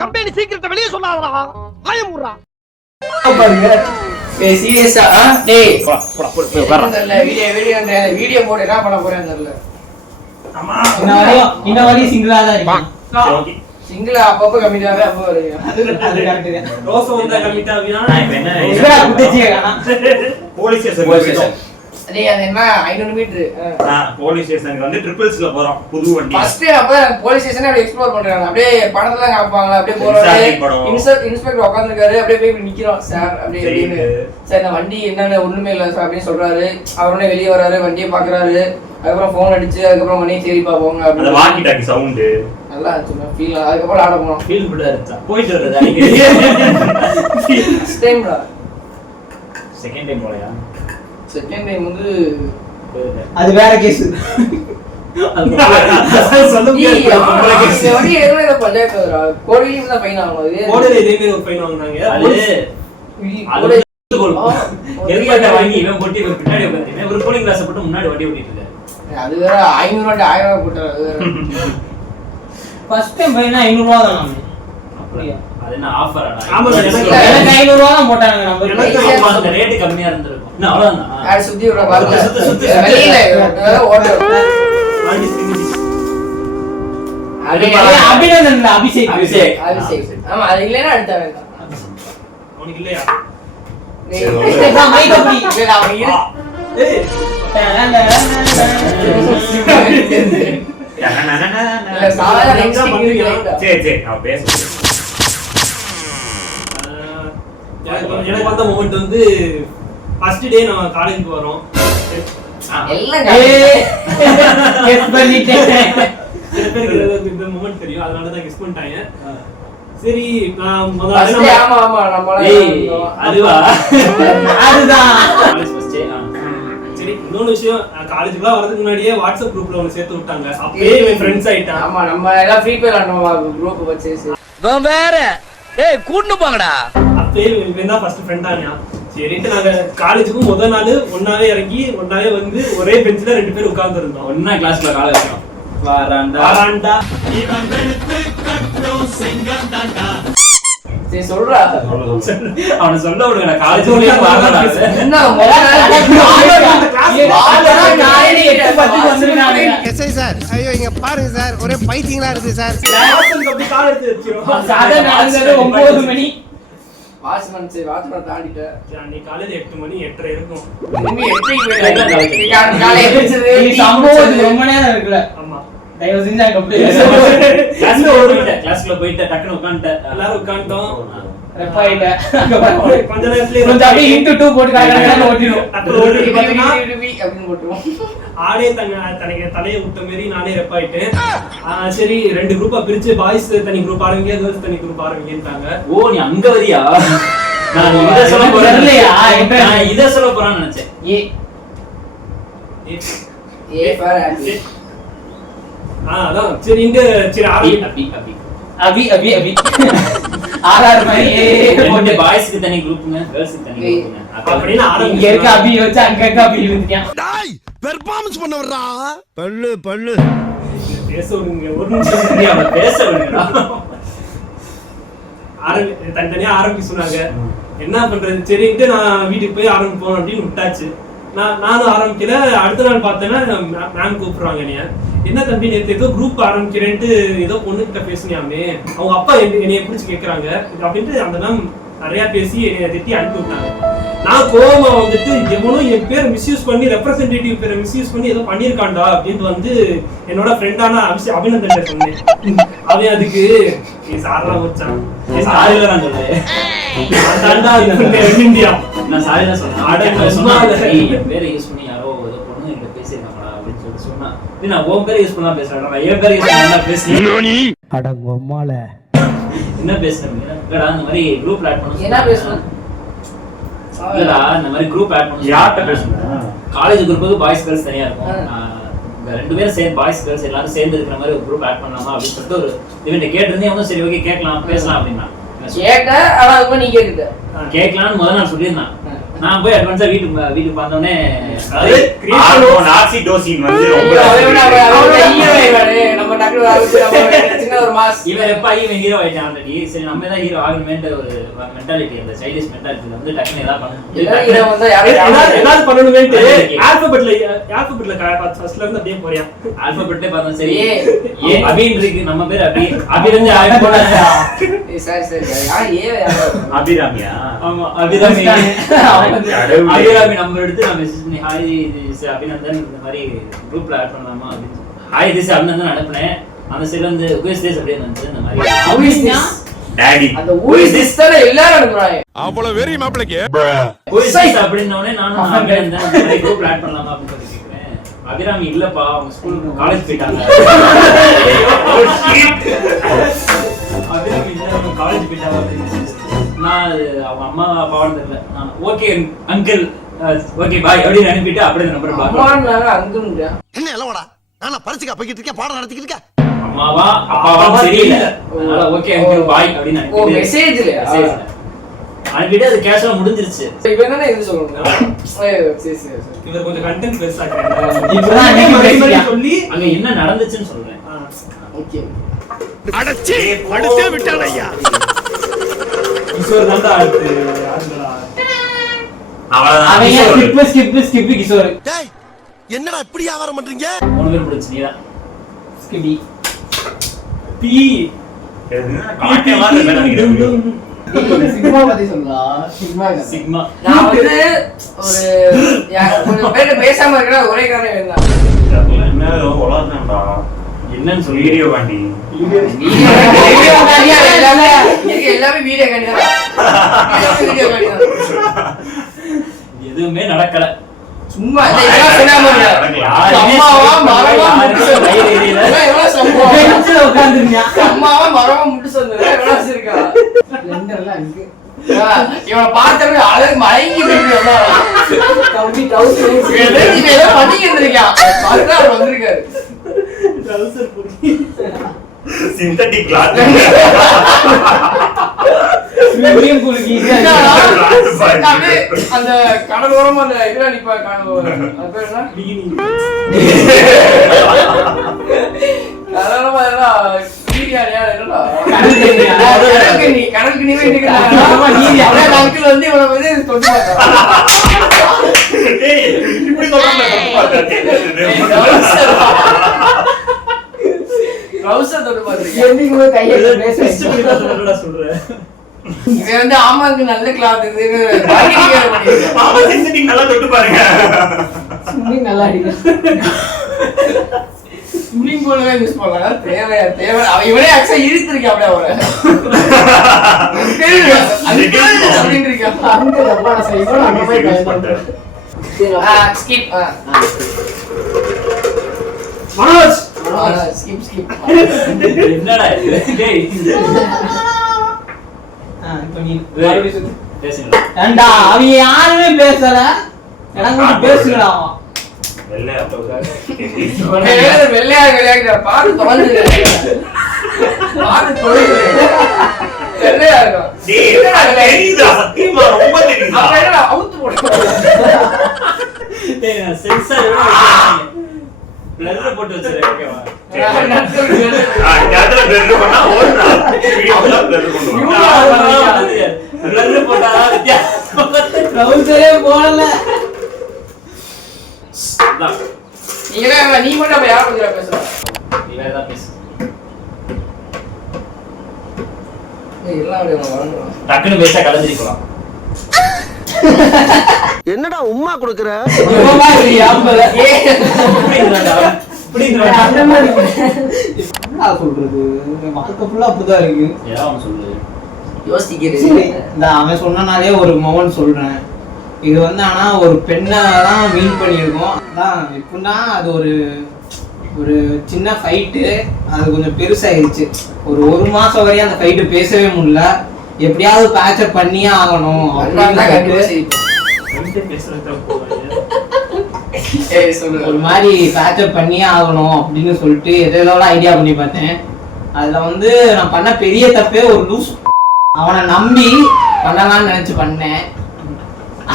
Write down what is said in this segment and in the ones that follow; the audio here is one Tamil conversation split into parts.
கம்பெனி சீக்கிரத்தை வெளியே சொல்லாதடா ஆயமுறா பாருங்க சீரியஸா டேய் வீடியோ போட்டு என்ன பண்ண போறேன்னு தெரியல. ஆமா இன்ன வரையும் சிங்கிளா தான் இருக்கேன். சிங்கிளா அப்பப்ப கம்மிட்டாவே அப்போ வருவீங்க. அது கரெக்ட் தான். ரோஸ் வந்தா கமிட்டா அப்படினா இப்ப என்ன இஸ்ரா குட்டிச்சி காணா. போலீஸ் ஸ்டேஷன் டேய் அது என்ன 500 மீட்டர் போலீஸ் ஸ்டேஷனுக்கு வந்து ட்ரிபிள்ஸ்ல போறோம் புது வண்டி ஃபர்ஸ்ட் அப்ப போலீஸ் ஸ்டேஷனை அப்படியே எக்ஸ்ப்ளோர் பண்றாங்க. அப்படியே படத்துல காமிப்பாங்க. அப்படியே போறாரு இன்ஸ்பெக்டர் உட்கார்ந்திருக்காரு. அப்படியே போய் நிக்கிறோம் சார் அப்படியே அப்படின்னு. சார் இந்த வண்டி என்னன்னு ஒண்ணுமே இல்ல சார் அப்படின்னு சொல்றாரு. அவரோட வெளியே வராரு, வண்டியை பாக்குறாரு. அதுக்கப்புறம் போன் அடிச்சு அதுக்கப்புறம் வண்டியை தேடி பாப்போங்க. அந்த வாக்கி டாக்கி சவுண்ட் நல்லா இருந்துச்சு ஃபீல். அதுக்கப்புறம் ஆட போனோம். ஃபீல் குட்டா இருந்துச்சு. போயிட்டு வரது அன்னைக்கு ஃபர்ஸ்ட் டைம்டா. செகண்ட் டைம் போலையா? செகண்ட் டைம் வந்து அது வேற கேஸ். சொல்ல இந்த வண்டி எதுவுமே இந்த பஞ்சாயத்து வரா கோடியில தான் ஃபைன் ஆகணும். இது கோடல இதே மாதிரி ஒரு ஃபைன் வாங்குனாங்க. அது எதுக்கு வாங்கி இவன் போட்டி ஒரு பின்னாடி உட்கார்ந்து ஒரு கூலிங் கிளாஸ் போட்டு முன்னாடி வண்டி ஓட்டிட்டு இருக்காரு. அது வேற 500 ரூபாய் 1000 ரூபாய் போட்டாரு. அது வேற ஃபர்ஸ்ட் டைம் பையனா 500 ரூபாய் தான் நாம. அப்படியே அது என்ன ஆஃபராடா? ஆமா எனக்கு 500 ரூபாய் தான் போட்டாங்க நம்ம. அந்த ரேட் கம்மியா இருந்திருக்கும். என்ன அவ்வளவுதான். யார் சுத்தி விட பாருங்க. சுத்தி வெளியில ஓட்ட வாங்கி சிங்கிடி. அபிநந்தன் இல்ல அபிஷேக். அபிஷேக். ஆமா அது இல்லனா அடுத்த வேண்டாம். உனக்கு இல்லையா? நான் மைக் அப்படி இல்ல அவன் இரு. ஏய் இல்ல சாதாரண நெக்ஸ்ட் இருக்கு. சரி நான் பேசுறேன். எனக்கு வந்த மொமெண்ட் வந்து ஃபர்ஸ்ட் டே நான் காலேஜுக்கு வரோம். எல்லாம் கெஸ் பண்ணிட்டேன். சில பேருக்கு இந்த மொமெண்ட் தெரியும், அதனால தான் கெஸ் பண்ணிட்டாங்க. சரி நான் முதல்ல ஃபர்ஸ்ட் ஆமா ஆமா நம்மள அதுவா அதுதான் காலேஜ் ஃபர்ஸ்ட் டே. சரி இன்னொரு விஷயம், காலேஜுக்குலாம் வரதுக்கு முன்னாடியே வாட்ஸ்அப் குரூப்ல ஒன்று சேர்த்து விட்டாங்க. அப்பயே இவன் ஃப்ரெண்ட்ஸ் ஆயிட்டான். ஆமா நம்ம எல்லாம் ஃப்ரீ ஃபயர் ஆடுறோம் குரூப் வச்சு. வேற ஏய் கூட்டு போங்கடா. அப்பயே இவன் தான் ஃபர்ஸ்ட் ஃப்ரெண்டானியா. சரிட்டு நாங்க காலேஜுக்கு முதல் நாள் ஒன்னாவே இறங்கி ஒன்னாவே வந்து ஒரே பெஞ்சில 2 பேர் உட்கார்ந்து இருந்தோம். ஒண்ணா கிளாஸ்ல காலேஜ் வரோம். வாராண்டா சரி சொல்றா. அவனை சொல்ல விடுங்க. காலேஜ் வரையும் வரலாம். என்ன எஸ்ஐ சார் ஐயோ இங்க பாருங்க சார் ஒரே பைத்தியங்களா இருக்கு சார். அப்படி கால் எடுத்து வச்சிரும். சாதா நடந்தது 9 மணி. வாட்ச்மேன் தாண்டிட்ட. நீ காலேஜ் 8 மணி 8:30 இருக்கும். திரும்பி 8க்கு போயிட்டாங்க. காலை எந்திரிச்சது இது சம்பவம் ரொம்ப நேரம் இருக்குல. ஆமா தயவு செஞ்சு அங்க அப்படியே கிளாஸ்ல போயிட்டு டக்குனு உட்கார்ந்துட்டேன். எல்லாரும் உட்கார்ந்தோம். ரெப்பாயிட்ட அங்க கொஞ்ச நேரத்துல கொஞ்சம் அப்படியே இன்டு 2 போட்டு காரணம் ஓட்டிடும். டக்குனு ஓடி பார்த்தா அப்படின்னு போட்டுருவோம். ஆடே தனக்கு தலையை விட்ட மாதிரி நானே ரெப் ஆயிட்டேன். சரி 2 குரூப்பா பிரிச்சு பாய்ஸ் தனி குரூப் ஆரம்பிங்க, கேர்ள்ஸ் தனி குரூப் ஆரம்பிங்கன்றாங்க. ஓ நீ அங்க வரியா? நான் இத சொல்ல போறேன் இல்லையா? நான் இத சொல்ல போறேன்னு நினைச்சேன். A for anti. அதான் சரி இங்க சரி அபி ஆர்ஆர் மாதிரி போட்டு பாய்ஸ்க்கு தனி குரூப்ங்க, கேர்ள்ஸ்க்கு தனி குரூப்ங்க. அப்படின்னு இங்க இருக்க அபி வச்சு அங்க இருக்க அபி இருந்துட்டான். டாய் பெர்ஃபார்மன்ஸ் பண்ண வர்றா. பல்லு பேச விடுங்க ஒரு நிமிஷம். நீ அவன் பேச விடுங்கடா. தனித்தனியா ஆரம்பிக்க சொன்னாங்க. என்ன பண்றது சரின்ட்டு நான் வீட்டுக்கு போய் ஆரம்பிப்போம் அப்படின்னு விட்டாச்சு. நானும் ஆரம்பிக்கல. அடுத்த நாள் பார்த்தேன்னா மேம் கூப்பிடுறாங்க. நீ என்ன தம்பி நேற்று ஏதோ குரூப் ஆரம்பிக்கிறேன்ட்டு ஏதோ பொண்ணுகிட்ட பேசுனியாமே, அவங்க அப்பா என்னைய பிடிச்சி கேட்கறாங்க அப்படின்ட்டு அந்த மேம் நிறைய பேசி என்னைய திட்டி அனுப்பி விட்டாங்க. நான் கோவமா வந்துட்டு எவனும் என் பேரை மிஸ்யூஸ் பண்ணி ரெப்ரசன்டேட்டிவ் பேரை மிஸ்யூஸ் பண்ணி ஏதோ பண்ணியிருக்காண்டா அப்படின்ட்டு வந்து என்னோட ஃப்ரெண்டான அபிநந்தன் சொன்னேன். அவன் அதுக்கு சாரெல்லாம் வச்சான். சாரில நான் சொல்றேன். இந்தியா நான் சாரி தான் சொன்னேன். பேரை யூஸ் பண்ணி யாரோ ஏதோ பொண்ணு கிட்ட பேசிருக்காங்களா அப்படின்னு சொல்லி சொன்னா, நான் உன் பேரை யூஸ் பண்ணா பேசுறேன், நான் என் பேரை யூஸ் பண்ணா பேசுறேன். அடங்கொம்மால என்ன பேசுறீங்க? இல்லடா இந்த மாதிரி குரூப் ஆட் பண்ணனும். என்ன பேசணும்? இல்லடா இந்த மாதிரி குரூப் ஆட் பண்ணனும். யார்ட்ட பேசணும்? காலேஜ் குரூப்புக்கு பாய்ஸ் கேர்ள்ஸ் தனியா இருக்கும். இந்த 2 பேரும் சேர்ந்து பாய்ஸ் கேர்ள்ஸ் எல்லாரும் சேர்ந்து இருக்கிற மாதிரி ஒரு குரூப் ஆட் பண்ணலாமா அப்படின்னு சொல்லிட்டு ஒரு இவன்ட்ட கேட்டிருந்தேன். அவனும் சரி ஓகே கேட்கலாம் பேசலாம் அப்படின்னா கேட்ட. ஆனா அதுக்கு நீ கேக்குத கேட்கலாம்னு முதல்ல நான் சொல்லியிருந்தான். நான் போய் அட்வான்ஸா வீட்டுக்கு வந்தோடனே ஆக்சிடோசின் வந்து ரொம்ப நம்ம டக்கு சின்ன ஒரு மாஸ் இவன் எப்ப இவன் ஹீரோ ஆயிட்டான் ஆல்ரெடி. சரி நம்ம தான் ஹீரோ ஆகணுமேன்ற ஒரு மென்டாலிட்டி, அந்த சைல்டிஷ் மென்டாலிட்டி வந்து டக்குன்னு ஏதாவது பண்ணணுமேட்டு ஆல்பபெட்ல ஃபர்ஸ்ட்ல இருந்து அப்படியே போறியா? ஆல்பபெட்ல பார்த்தா சரி ஏ அபின் இருக்கு, நம்ம பேர் அபி. அபிரஞ்சு ஆயி போறாங்க. சரி அபிராமியா? ஆமா அபிராமி. அபிராமி நம்பர் எடுத்து நான் மெசேஜ் பண்ணி ஹாய் திஸ் அபிநந்தன் இந்த மாதிரி குரூப்ல ஆட் பண்ணலாமா அப்படின்னு. ஹாய் திஸ் அபிநந்தன் அனுப்புனேன். அந்த சைடுல இருந்து உகேஷ் தேஸ் அப்படியே வந்து இந்த மாதிரி டாடி அந்த ஊய் சிஸ்டர் எல்லாரும் அனுப்புறாங்க. அவ்வளவு வெரி மாப்ளக்கே உகேஷ் தேஸ் அப்படினோனே நானும் அபிநந்தன் இந்த மாதிரி குரூப்ல ஆட் பண்ணலாமா அப்படின்னு சொல்லி கேக்குறேன். அபிராமி இல்லப்பா அவங்க ஸ்கூல் காலேஜ் போயிட்டாங்க. அபிராமி இல்ல அவங்க காலேஜ் போயிட்டாங்க அப்படின்னு. நான் அவங்க அம்மா அப்பாவும் தெரியல. நான் ஓகே அங்கிள் ஓகே பாய் அப்படின்னு அனுப்பிட்டு அப்படியே நம்பர் அம்மானாங்க அங்கிள்ங்க. என்ன எல்லோடா நான் பரிசுக்கா போய்கிட்டு இருக்கேன், பாடம் நடத்திக்கிட்டு இருக்கேன். அம்மாவா அப்பாவா தெரியல. அதனால ஓகே அங்கிள் பாய் அப்படின்னு ஓ அனுப்பிட்டு மெசேஜ்லயா அனுப்பிட்டு அது கேஷுவலா முடிஞ்சிருச்சு. இப்போ என்னன்னா இது சொல்லணும். சரி சரி இவர் கொஞ்சம் கண்டென்ட் பெருசாக்குறாங்க. இப்பதான் நீங்க சொல்லி அங்க என்ன நடந்துச்சுன்னு சொல்றேன். ஓகே அடச்சி அடிச்சே விட்டான் ஐயா. கிஷோர் தான் அடுத்து யாருடா? அவன் ஸ்கிப் கிஷோர். டேய் என்னடா இப்படி வியாபாரம் பண்றீங்க? 3 பேர் பிடிச்சு நீதான் ஸ்கிபி பி காட்டே மாதிரி மேல நிக்கிறேன். சிக்மா பத்தி சொல்லலாம். சிக்மா. நான் வந்து ஒரு கொஞ்சம் பேர் பேசாம இருக்கற ஒரே காரணம் இதுதான். என்ன உலகம்டா என்னன்னு சொல்லி வீடியோ காண்டி எல்லாமே வீடியோ காண்டி எதுவுமே நடக்கல. சும்மா இதெல்லாம் சொல்லாம அம்மாவா மரமா முட்டு பெஞ்சில உட்கார்ந்துருக்கியா? அம்மாவா மரமா முட்டு சொன்னது எவ்வளவு இருக்கா? லெண்டர்லாம் இருக்கு. இவனை பார்த்தவங்க அழகு மயங்கி போயிட்டு கம்பி டவுசர் இவன் பண்ணிக்கிட்டு இருக்கான். பார்த்தா அவர் வந்திருக்காரு. ட்ரவுசர் புடி சிந்தட்டிக் கிளாத் ஸ்விம்மிங் பூலுக்கு ஈஸியா அந்த கடலோரமா அந்த இதெல்லாம் நிப்பா அது பேர் என்ன? பிகினி கடலோரமா எல்லாம் வீடியாடியா என்னடா கடல் கடலுக்கு நீவே இருக்கு. அங்கிள் வந்து இவனை வந்து தொட்டு பார்த்தாங்க. இப்படி சொல்றாங்க. ட்ரவுசர் தொட்டு பார்த்திருக்கேன். எந்திக்கு கையை பேச என்னடா சொல்ற? இவன் வந்து ஆமாக்கு நல்ல கிளாத் இதுன்னு பாக்கிங்க பண்ணிருக்கான். மாமா சிந்தட்டிக் நல்லா தொட்டு பாருங்க. ஸ்விம்மிங் நல்லா அடிக்கும். ஸ்விம்மிங் பூல்ல யூஸ் பண்ணலாம். தேவை அவன் இவனே ஆக்சுவலா இழுத்துருக்கான் அப்படியே அவரை. அப்படின்னு இருக்கான். அந்த டப்பான சைடுல அங்க போய் பயன்படுத்து. ஸ்கிப் மனோஜ் ஸ்கிப் என்னடா இது? டேய் இப்ப நீ மறுபடியும் சுத்து. பேசுங்க. ஏண்டா அவன் யாருமே பேசல. எனக்கு மட்டும் பேசுங்கடா அவன். வெள்ளை வெள்ளையா விளையாடுற பாரு தொலைஞ்சு பாரு தொலைஞ்சு வெள்ளையா இருக்கும். தெரியுதா? சத்தியமா ரொம்ப தெரியுதா? அப்ப என்னடா அவுத்து போடு. டேய் நான் சென்சார் வைக்கிறேன். பிளர் போட்டு வச்சிரேன். ஓகேவா? ஞாபகம் பெரு பண்ணா ஓடுறா. வீடியோல பெரு பண்ணுவா. பிளர் போட்டா வித்தியாசம். ட்ரவுசரே போடல. நீ மட்டும் அப்ப யார பத்தி பேசுற? நீ வேற ஏதாவது பேசு. எல்லாம் அப்படியே வரணும். டக்குனு பேச கலந்திரிக்கலாம். என்னடா உம்மா கொடுக்குற? எப்பமா இல்லையா அப்பல. இப்படிங்கடா. என்ன சொல்றது? வாழ்க்கை ஃபுல்லா அப்படிதான் இருக்கு. ஏன் அவன் சொல்லு. யோசிக்கிறேன். இந்த அவன் சொன்னனாலே ஒரு மௌன் சொல்றேன். இது வந்து ஆனா ஒரு பெண்ணை தான் மீன் பண்ணியிருக்கோம். அதான் எப்படின்னா அது ஒரு சின்ன ஃபைட்டு, அது கொஞ்சம் பெருசாயிருச்சு. ஒரு மாசம் வரையும் அந்த ஃபைட்டு பேசவே முடியல. எப்படியாவது பேட்சப் பண்ணியே ஆகணும் ஒரு மாதிரி பேட்சப் பண்ணியே ஆகணும் அப்படின்னு சொல்லிட்டு எதெல்லாம் ஐடியா பண்ணி பார்த்தேன். அதுல வந்து நான் பண்ண பெரிய தப்பே ஒரு லூஸ் அவனை நம்பி பண்ணலாம்னு நினைச்சு பண்ணேன்.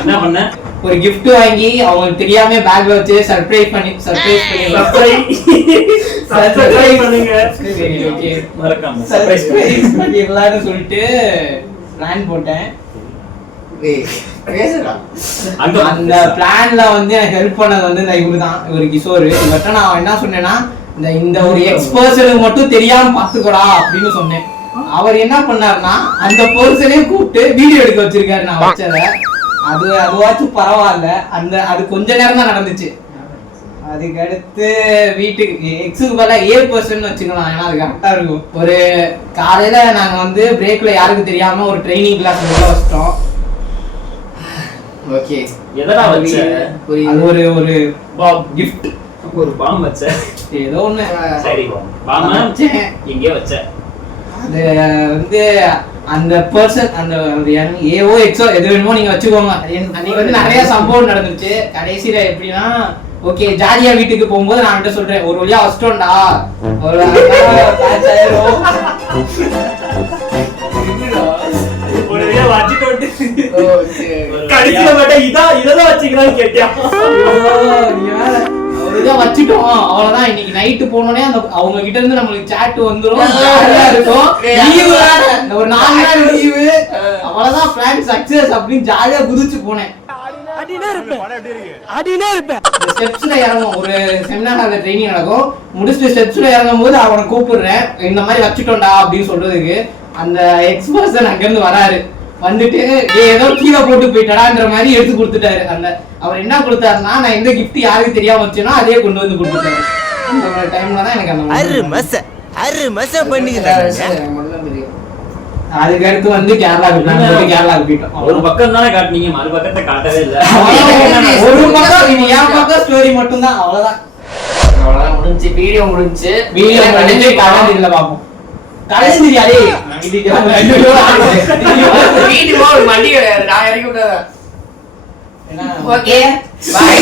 என்ன பண்ண? ஒரு gift வாங்கி அவங்களுக்கு தெரியாம பேக்ல வச்சு சர்ப்ரைஸ் பண்ணி சப்ஸ்கிரைப் பண்ணுங்க. சரி ஓகே மறக்காம சர்ப்ரைஸ் சர்ப்ரைஸ் பண்ணிடலாம்னு சொல்லிட்டு பிளான் போட்டேன். அந்த பிளான்ல வந்து எனக்கு ஹெல்ப் பண்ணது வந்து இந்த இவரு கிஷோர். இவர்கிட்ட நான் என்ன சொன்னேன்னா இந்த ஒரு எக்ஸ்பர்சனுக்கு மட்டும் தெரியாம பாத்துக்கோடா அப்படின்னு சொன்னேன். அவர் என்ன பண்ணாருன்னா அந்த பர்சனையும் கூப்பிட்டு வீடியோ எடுக்க வச்சிருக்காரு நான் வச்சத. அதுவாச்சும் பரவாயில்ல. அது கொஞ்ச நேரம் தான் நடந்துச்சு. அதுக்கு அடுத்து வீட்டுக்கு எக்ஸுக்கு பதிலா A% வச்சுக்கலாம். ஏன்னா அது கரெக்டா இருக்கும். ஒரு காலையில நாங்க வந்து பிரேக்ல யாருக்கும் தெரியாம ஒரு ட்ரைனிங் கிளாஸ் வச்சிட்டோம். ஓகே எதனா வச்ச? அது ஒரு gift, ஒரு பாம் வச்ச. ஏதோ ஒண்ணு. சரி பாம் வச்சேன். எங்க வச்ச? அது வந்து அந்த பர்சன் அந்த ஏஓ எக்ஸோ எது வேணுமோ நீங்க வச்சுக்கோங்க. அன்னைக்கு வந்து நிறைய சம்பவம் நடந்துச்சு. கடைசியில எப்படின்னா ஓகே ஜாலியா வீட்டுக்கு போகும்போது நான் கிட்ட சொல்றேன் ஒரு வழியா வச்சிட்டோம்டா ஒரு பேட்ச் ஆயிரும். ஒருவே வச்சிட்டு கடைசில மட்டும் இததான் வச்சுக்கிறான்னு கேட்டியா? ஒருதான் வச்சிட்டோம் அவ்வளவுதான். இன்னைக்கு நைட்டு போனோடனே அந்த அவங்க கிட்ட இருந்து நம்மளுக்கு சாட் வந்துரும். இருக்கும் லீவு ஒரு 4 நாள் லீவு. அவ்வளவுதான் பிளான் சக்சஸ் அப்படின்னு ஜாலியா குதிச்சு போனேன். ஸ்டெப்ஸ்ல இறங்கும் ஒரு செமினார் ஹால்ல ட்ரைனிங் நடக்கும். முடிச்சுட்டு ஸ்டெப்ஸ்ல இறங்கும் போது அவனை கூப்பிடுறேன் இந்த மாதிரி வச்சுட்டோம்டா அப்படின்னு சொல்றதுக்கு. அந்த எக்ஸ்பர்சன் அங்க இருந்து வராரு. வந்துட்டு ஏதோ கீழே போட்டு போயிட்டடாங்கிற மாதிரி எடுத்து கொடுத்துட்டாரு. அந்த அவர் என்ன கொடுத்தாருன்னா நான் எந்த கிஃப்ட் யாருக்கு தெரியாம வச்சேனோ அதே கொண்டு வந்து கொடுத்துட்டாரு. அந்த டைம்ல தான் எனக்கு அந்த அதுக்கு அடுத்து வந்து கேரளாவுக்கு போயிட்டோம். ஒரு பக்கம் தானே காட்டுனீங்க, மறு பக்கத்தை காட்டவே இல்ல. ஒரு பக்கம் என் பக்கம் ஸ்டோரி மட்டும் தான். அவ்வளவுதான் முடிஞ்சு வீடியோ முடிஞ்சு கலந்துல பாப்போம். கலந்துரியாலே வீட்டுக்கு ஒரு வண்டி கிடையாது. நான் இறக்கி விட்டேன். Okay bye.